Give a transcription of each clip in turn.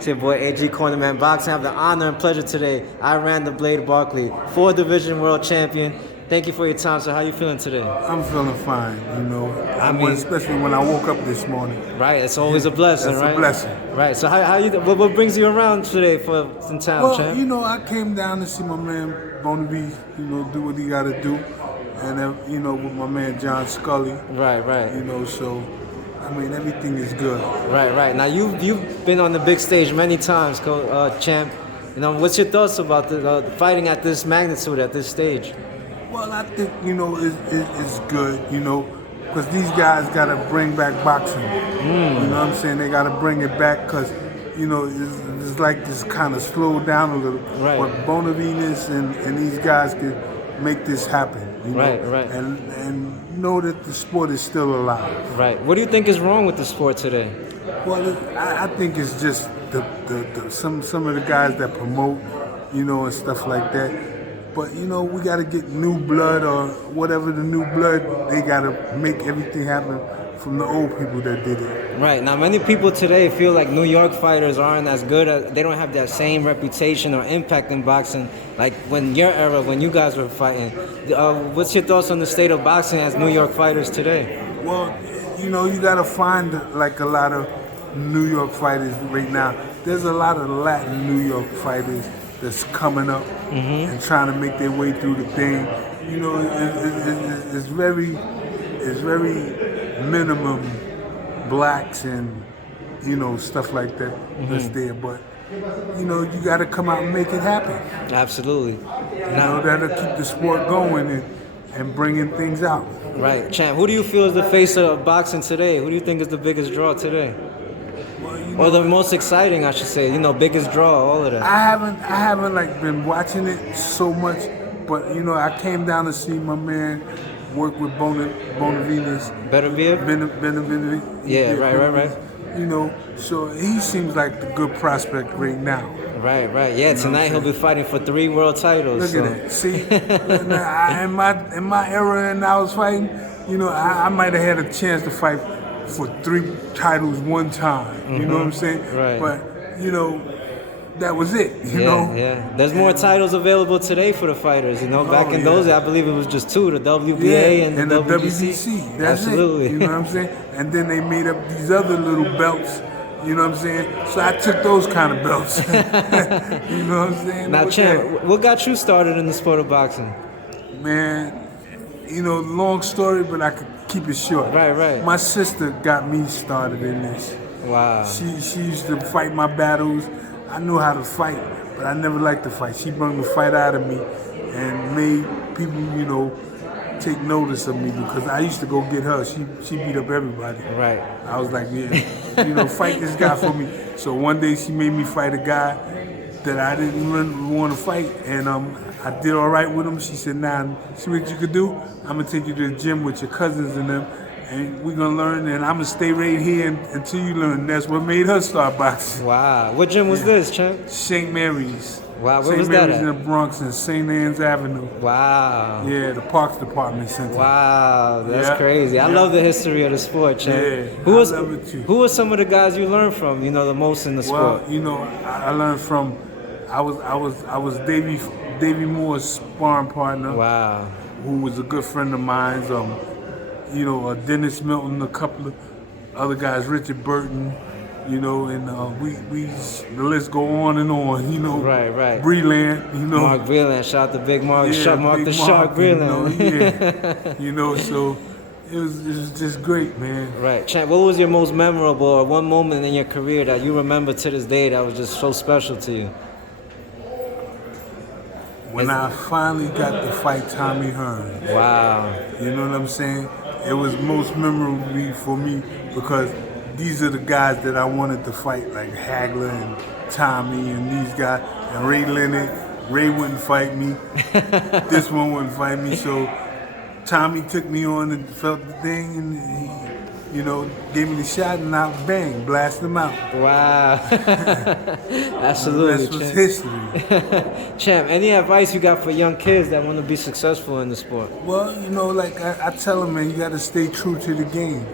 It's your boy AG Cornerman Boxing. I have the honor and pleasure today. I ran the Blade Barkley, 4-division world champion. Thank you for your time, sir. How you feeling today? I'm feeling fine, I mean, especially when I woke up this morning. Right, it's always a blessing, That's right? a blessing. Right. So what brings you around today in town, Well, champ? I came down to see my man Beterbiev, do what he got to do, and with my man John Scully. Right. So I mean everything is good. Right. Now you've been on the big stage many times, champ. What's your thoughts about the fighting at this magnitude, at this stage? Well, I think it's good, because these guys got to bring back boxing. You know what I'm saying? They got to bring it back because it's like it's kind of slowed down a little. Right. But Bonavenus and these guys could make this happen. Right. And know that the sport is still alive. Right. What do you think is wrong with the sport today? Well, I think it's just some of the guys that promote, and stuff like that. But we got to get new blood or whatever the new blood. They got to make everything happen from the old people that did it. Right. Now, many people today feel like New York fighters aren't as good. They don't have that same reputation or impact in boxing like when your era, when you guys were fighting. What's your thoughts on the state of boxing as New York fighters today? Well, you got to find like a lot of New York fighters right now. There's a lot of Latin New York fighters that's coming up and trying to make their way through the thing. It's very minimum blacks and stuff like that that's there. But you got to come out and make it happen. Absolutely. That'll keep the sport going and bringing things out. Right, champ. Who do you feel is the face of boxing today? Who do you think is the biggest draw today? Or the most exciting, I should say. Biggest draw, all of that. I haven't like been watching it so much, but I came down to see my man work with Bonavenus. Beterbiev? Beterbiev. Yeah, right. So he seems like the good prospect right now. Right. Yeah, tonight he'll be fighting for 3 world titles. Look at that. See, in my era, and I was fighting. I might have had a chance to fight for 3 titles one time. You know what I'm saying? Right. But that was it. Yeah. There's more titles available today for the fighters. Back in those days, I believe it was just 2: the WBA and the WBC. That's Absolutely. it. You know what I'm saying? And then they made up these other little belts. You know what I'm saying? So I took those kind of belts. You know what I'm saying? Now, champ, what got you started in the sport of boxing? Man, long story, but I could keep it short. Right. My sister got me started in this. Wow. She used to fight my battles. I knew how to fight, but I never liked to fight. She brought the fight out of me and made people, take notice of me because I used to go get her. She beat up everybody. Right. I was like, yeah, fight this guy for me. So one day she made me fight a guy that I didn't really want to fight, and I did all right with him. She said, "Nah, see what you could do? I'm gonna take you to the gym with your cousins and them, and we're gonna learn, and I'm gonna stay right here until you learn." That's what made her start boxing. Wow. What gym was this, champ? St. Mary's. Wow, where was that St. Mary's at? in the Bronx and St. Anne's Avenue. Wow. Yeah, the Parks Department Center. Wow, that's Yeah. crazy. I love the history of the sport, champ. Yeah, I love it too. Who were some of the guys you learned from, the most in the sport? Well, I learned from I was Davey Moore's sparring partner. Wow. Who was a good friend of mine. Dennis Milton, a couple of other guys, Richard Burton. And the list go on and on. Right. Breland. Mark Breland, shout out to Big Mark. Yeah, Mark Big the Shark Breland. So it was just great, man. Right, champ. What was your most memorable or one moment in your career that you remember to this day that was just so special to you? When I finally got to fight Tommy Hearns. Wow. You know what I'm saying? It was most memorable for me because these are the guys that I wanted to fight, like Hagler and Tommy and these guys, and Ray Leonard. Ray wouldn't fight me. This one wouldn't fight me. So Tommy took me on and felt the thing, and he, gave me the shot, and I bang, blasted him out. Wow. Absolutely. That was history. Champ, any advice you got for young kids that want to be successful in the sport? Well, like I tell them, man, you got to stay true to the game.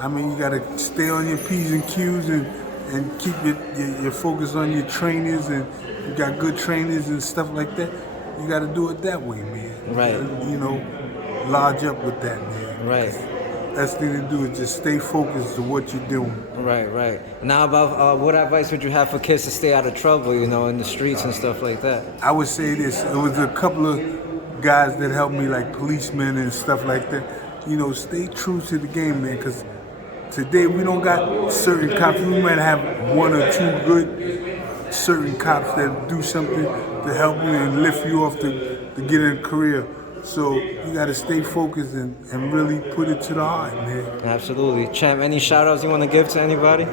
I mean, you got to stay on your P's and Q's and and keep your focus on your trainers, and you got good trainers and stuff like that. You got to do it that way, man. Right. You gotta, lodge up with that, man. Right. Best thing to do is just stay focused to what you're doing. Right. Now, about what advice would you have for kids to stay out of trouble, in the streets and stuff like that? I would say this. It was a couple of guys that helped me, like policemen and stuff like that. Stay true to the game, man, because today we don't got certain cops. We might have one or two good certain cops that do something to help you and lift you off to get in a career. So you got to stay focused and really put it to the heart, man. Absolutely. Champ, any shout-outs you want to give to anybody?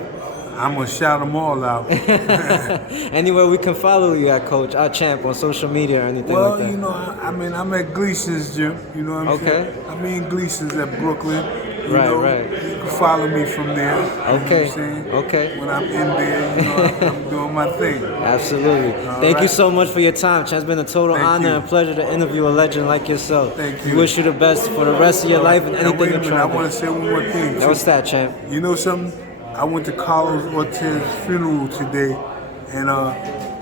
I'm going to shout them all out. Anywhere we can follow you at, Coach, Champ, on social media or anything like that? Well, I'm at Gleason's gym. You know what I'm saying? I'm in Gleason's at Brooklyn. Right. You can follow me from there. You know what I'm saying? Okay. When I'm in there, I'm doing my thing. Absolutely. Thank you so much for your time, Champ. It's been a total honor and pleasure to interview a legend like yourself. Thank you. We wish you the best for the rest of your life and anything you're trying to do. I want to say one more thing. What's that, Champ? You know something? I went to Carlos Ortiz's funeral today, and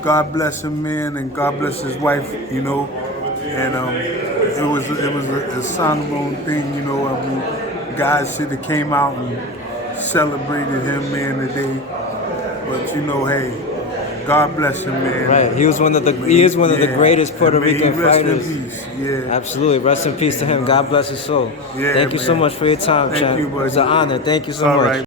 God bless him, man, and God bless his wife, and it was a solemn thing, guys should have came out and celebrated him, man, today. But hey, God bless him, man. Right, he is one of the greatest Puerto Rican fighters. Rest in peace. Yeah. Absolutely, rest in peace to him. God bless his soul. Yeah, Thank you so much for your time, Champ. Thank you, buddy. It was an honor. Thank you so much. Right.